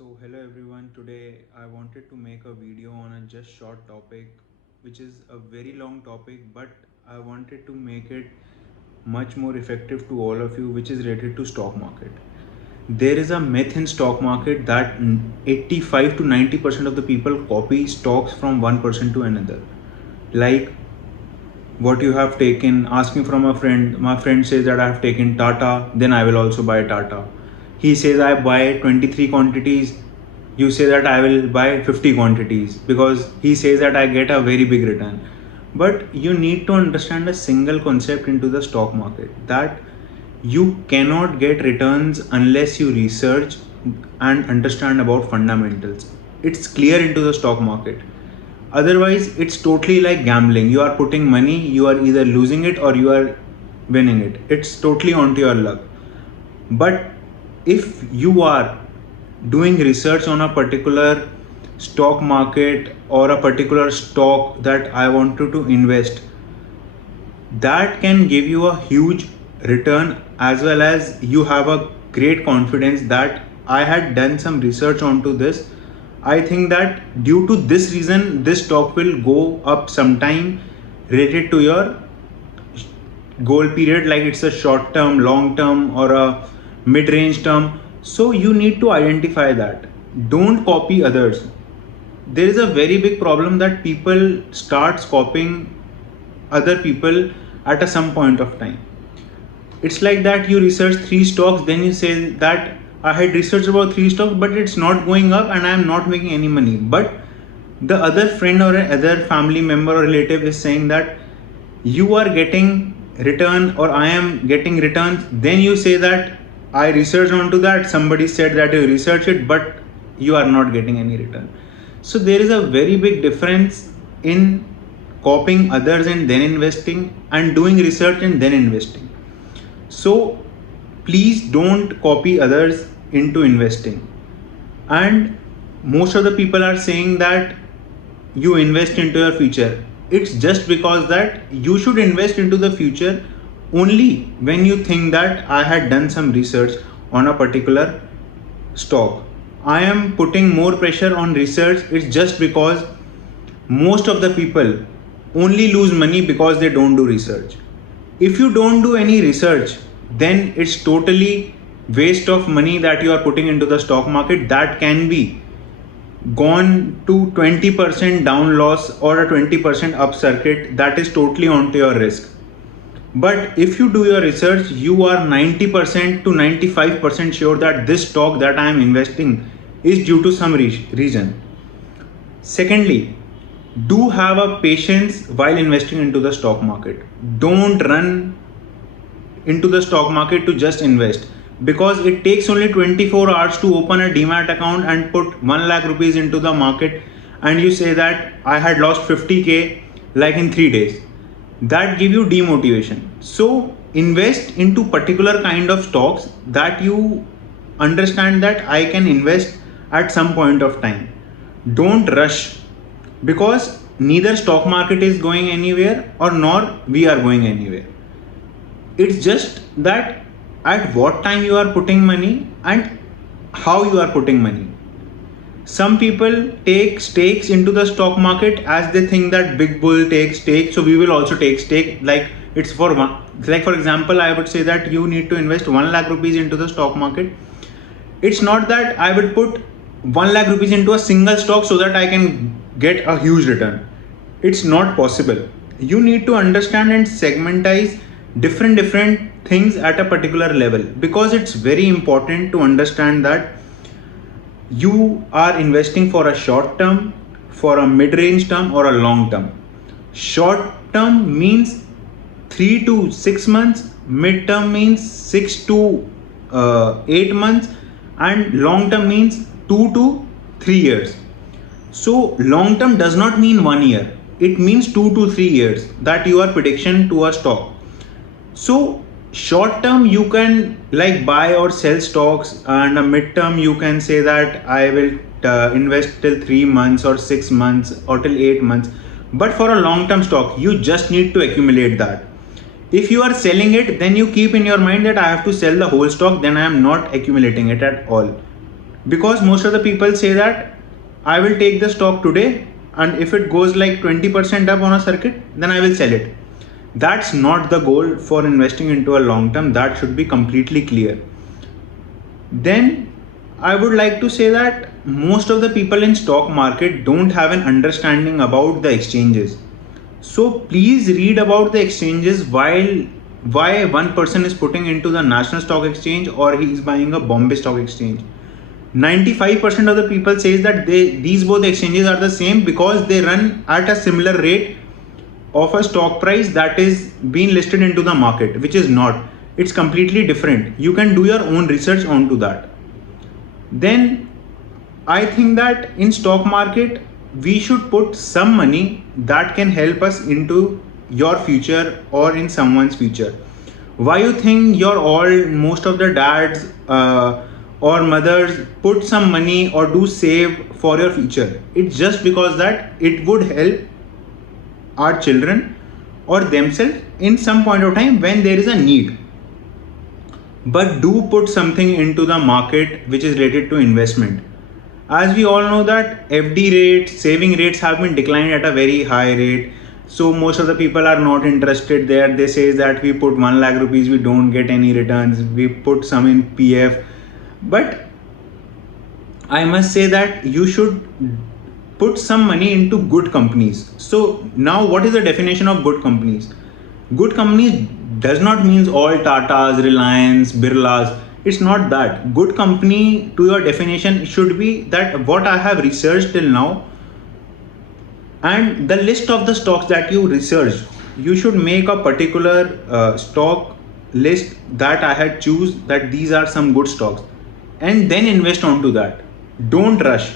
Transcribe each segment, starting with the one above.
Hello everyone. Today I wanted to make a video on a just short topic, which is a very long topic, but I wanted to make it much more effective to all of you, which is related to stock market. There is a myth in stock market that 85 to 90% of the people copy stocks from one person to another. Like what you have taken, asking from a friend. My friend says that I have taken Tata, then I will also buy Tata. He says I buy 23 quantities, you say that I will buy 50 quantities because he says that I get a very big return. But you need to understand a single concept into the stock market, that you cannot get returns unless you research and understand about fundamentals. It's clear into the stock market. Otherwise it's totally like gambling. You are putting money, you are either losing it or you are winning it. It's totally onto your luck. But if you are doing research on a particular stock market or a particular stock that I wanted to invest, that can give you a huge return, as well as you have a great confidence that I had done some research onto this. I think that due to this reason this stock will go up sometime related to your goal period, like it's a short term, long term, or a mid range term. So you need to identify that. Don't copy others. There is a very big problem that people starts copying other people at a some point of time. It's like that you research three stocks, then you say that I had researched about three stocks, but it's not going up and I am not making any money. But the other friend or other family member or relative is saying that you are getting return or I am getting returns. Then you say that I researched onto that. Somebody said that you research it, but you are not getting any return. So there is a very big difference in copying others and then investing, and doing research and then investing. So please don't copy others into investing. And most of the people are saying that you invest into your future. It's just because that you should invest into the future only when you think that I had done some research on a particular stock. I am putting more pressure on research. It's just because most of the people only lose money because they don't do research. If you don't do any research, then it's totally waste of money that you are putting into the stock market, that can be gone to 20% down loss or a 20% up circuit. That is totally onto your risk. But if you do your research, you are 90% to 95% sure that this stock that I am investing is due to some reason. Secondly, do have a patience while investing into the stock market. Don't run into the stock market to just invest, because it takes only 24 hours to open a demat account and put 1 lakh rupees into the market, and you say that I had lost 50k like in 3 days. That give you demotivation. So invest into particular kind of stocks that you understand that I can invest at some point of time. Don't rush, because neither stock market is going anywhere or nor we are going anywhere. It's just that at what time you are putting money and how you are putting money. Some people take stakes into the stock market as they think that big bull takes stake, so we will also take stake. Like it's for one. Like for example, I would say that you need to invest 1 lakh rupees into the stock market. It's not that I would put 1 lakh rupees into a single stock so that I can get a huge return. It's not possible. You need to understand and segmentize different things at a particular level, because it's very important to understand that you are investing for a short term, for a mid range term, or a long term. Short term means 3 to 6 months, mid term means 6 to 8 months, and long term means 2 to 3 years. So long term does not mean 1 year, it means 2 to 3 years that you are prediction to a stock. So short term you can like buy or sell stocks, and a mid term you can say that I will invest till 3 months or 6 months or till 8 months. But for a long term stock you just need to accumulate that. If you are selling it, then you keep in your mind that I have to sell the whole stock, then I am not accumulating it at all. Because most of the people say that I will take the stock today, and if it goes like 20% up on a circuit, then I will sell it. That's not the goal for investing into a long term. That should be completely clear. Then I would like to say that most of the people in stock market don't have an understanding about the exchanges. So please read about the exchanges, while why one person is putting into the National Stock Exchange or he is buying a Bombay Stock Exchange. 95% of the people says that these both exchanges are the same because they run at a similar rate of a stock price that is being listed into the market, which is not. It's completely different. You can do your own research onto that. Then I think that in stock market we should put some money that can help us into your future or in someone's future. Why you think your all most of the dads or mothers put some money or do save for your future? It's just because that it would help our children or themselves in some point of time when there is a need. But do put something into the market which is related to investment. As we all know that FD rates, saving rates have been declined at a very high rate. So most of the people are not interested there. They say that we put 1 lakh rupees, we don't get any returns. We put some in PF. But I must say that you should put some money into good companies. So now what is the definition of good companies? Good companies does not mean all Tatas, Reliance, Birlas. It's not that. Good company to your definition should be that what I have researched till now, and the list of the stocks that you research, you should make a particular stock list that I had choose that these are some good stocks, and then invest onto that. Don't rush,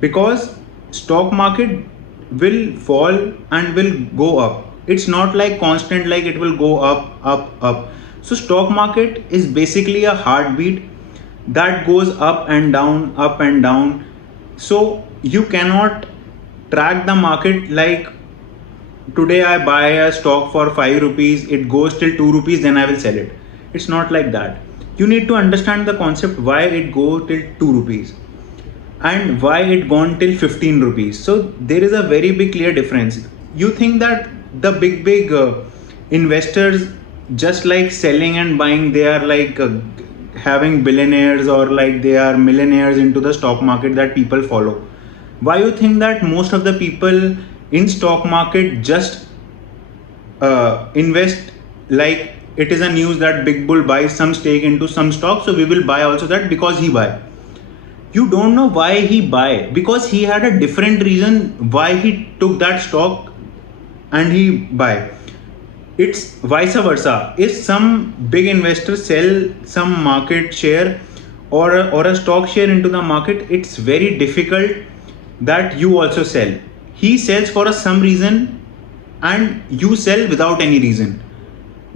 because stock market will fall and will go up. It's not like constant, like it will go up. So stock market is basically a heartbeat that goes up and down. So you cannot track the market like today I buy a stock for 5 rupees, it goes till 2 rupees, then I will sell it. It's not like that. You need to understand the concept why it go till 2 rupees and why it gone till 15 rupees. So there is a very big clear difference. You think that the big investors just like selling and buying, they are like having billionaires or like they are millionaires into the stock market that people follow. Why you think that most of the people in stock market just invest like it is a news that Big Bull buys some stake into some stock, so we will buy also that because he buy. You don't know why he buy, because he had a different reason why he took that stock and he buy. It's vice versa. If some big investor sell some market share or a stock share into the market, it's very difficult that you also sell. He sells for some reason and you sell without any reason.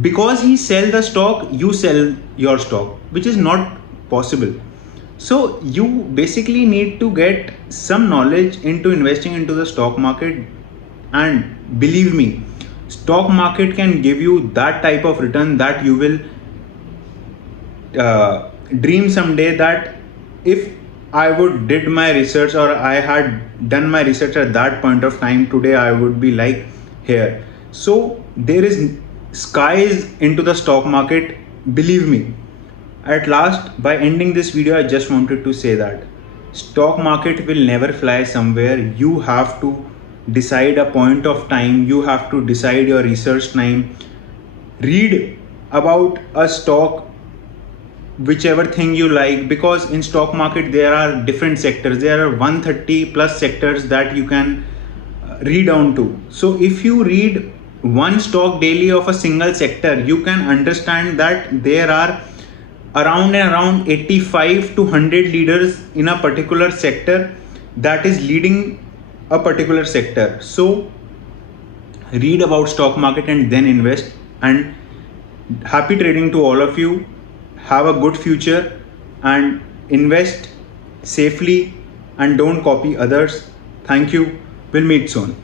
Because he sell the stock, you sell your stock, which is not possible. So you basically need to get some knowledge into investing into the stock market, and believe me, stock market can give you that type of return that you will dream someday that if I would did my research or I had done my research at that point of time, today I would be like here. So there is skies into the stock market, believe me. At last, by ending this video, I just wanted to say that stock market will never fly somewhere. You have to decide a point of time. You have to decide your research time. Read about a stock, whichever thing you like, because in stock market there are different sectors. There are 130 plus sectors that you can read on to. So if you read one stock daily of a single sector, you can understand that there are around 85 to 100 leaders in a particular sector that is leading a particular sector. So read about stock market and then invest. And happy trading to all of you. Have a good future and invest safely and don't copy others. Thank you. We'll meet soon.